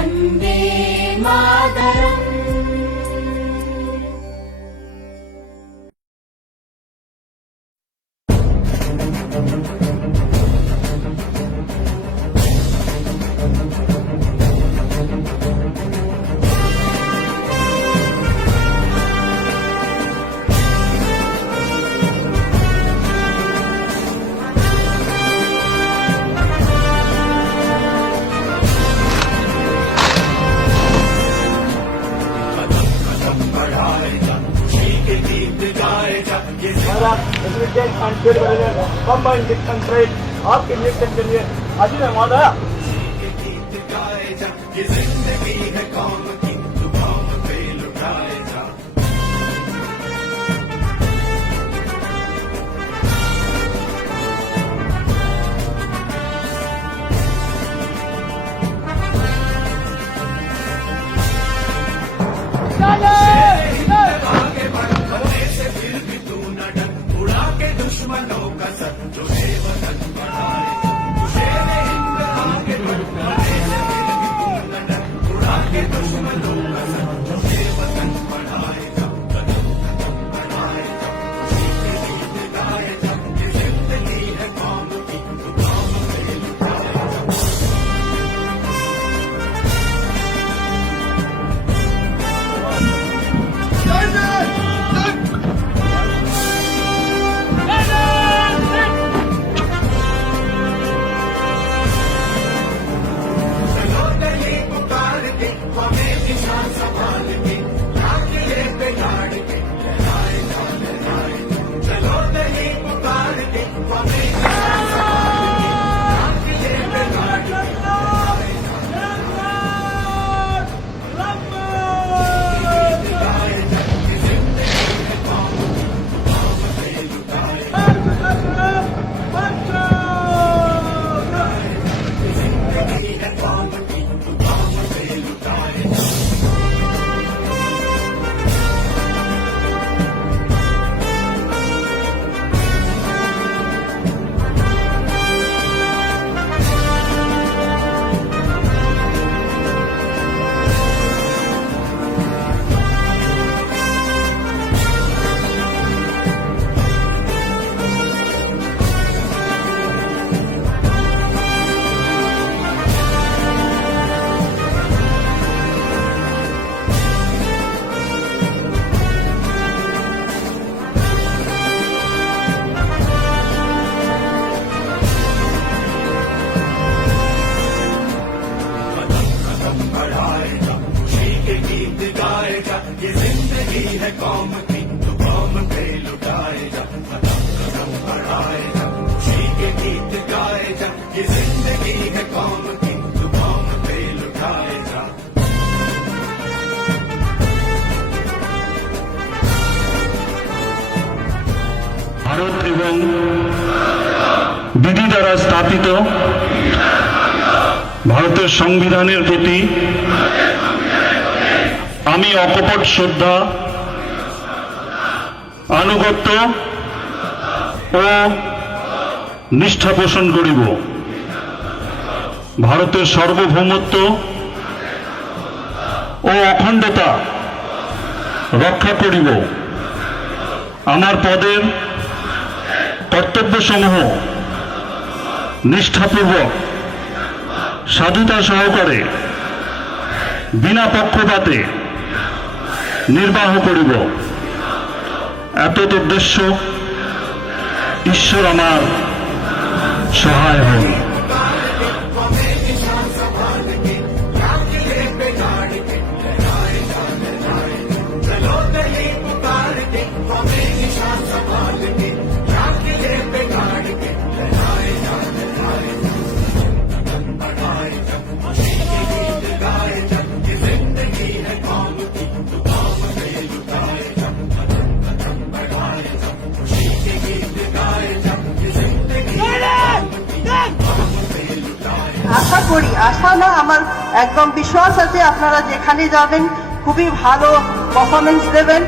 Vande Mataram. Combined Dickson trade आपके निरीक्षण के लिए हाजिर है महोदय। ये जिंदगी है कौम की तो कौम पे लुटाए जा, कदम बढ़ाए जा, खुशी के गीत गाए जा। ये जिंदगी है कौम की तो कौम पे लुटाए जा। ভারত এবং বিধি দ্বারা স্থাপিত ভারতের সংবিধানের প্রতি আমি অকপট শ্রদ্ধা, আনুগত্য ও নিষ্ঠা পোষণ করিব। ভারতের সার্বভৌমত্ব ও অখণ্ডতা রক্ষা করিব। আমার পদের কর্তব্যসমূহ নিষ্ঠাপূর্বক সাধুতা সহকারে বিনা পক্ষপাতে নির্বাহ করিব। এতদ উদ্দেশ্য ঈশ্বর আমার সহায় হন। আশা করি, আশা না আমার একদম বিশ্বাস আছে আপনারা যেখানে যাবেন খুবই ভালো পারফরমেন্স দেবেন।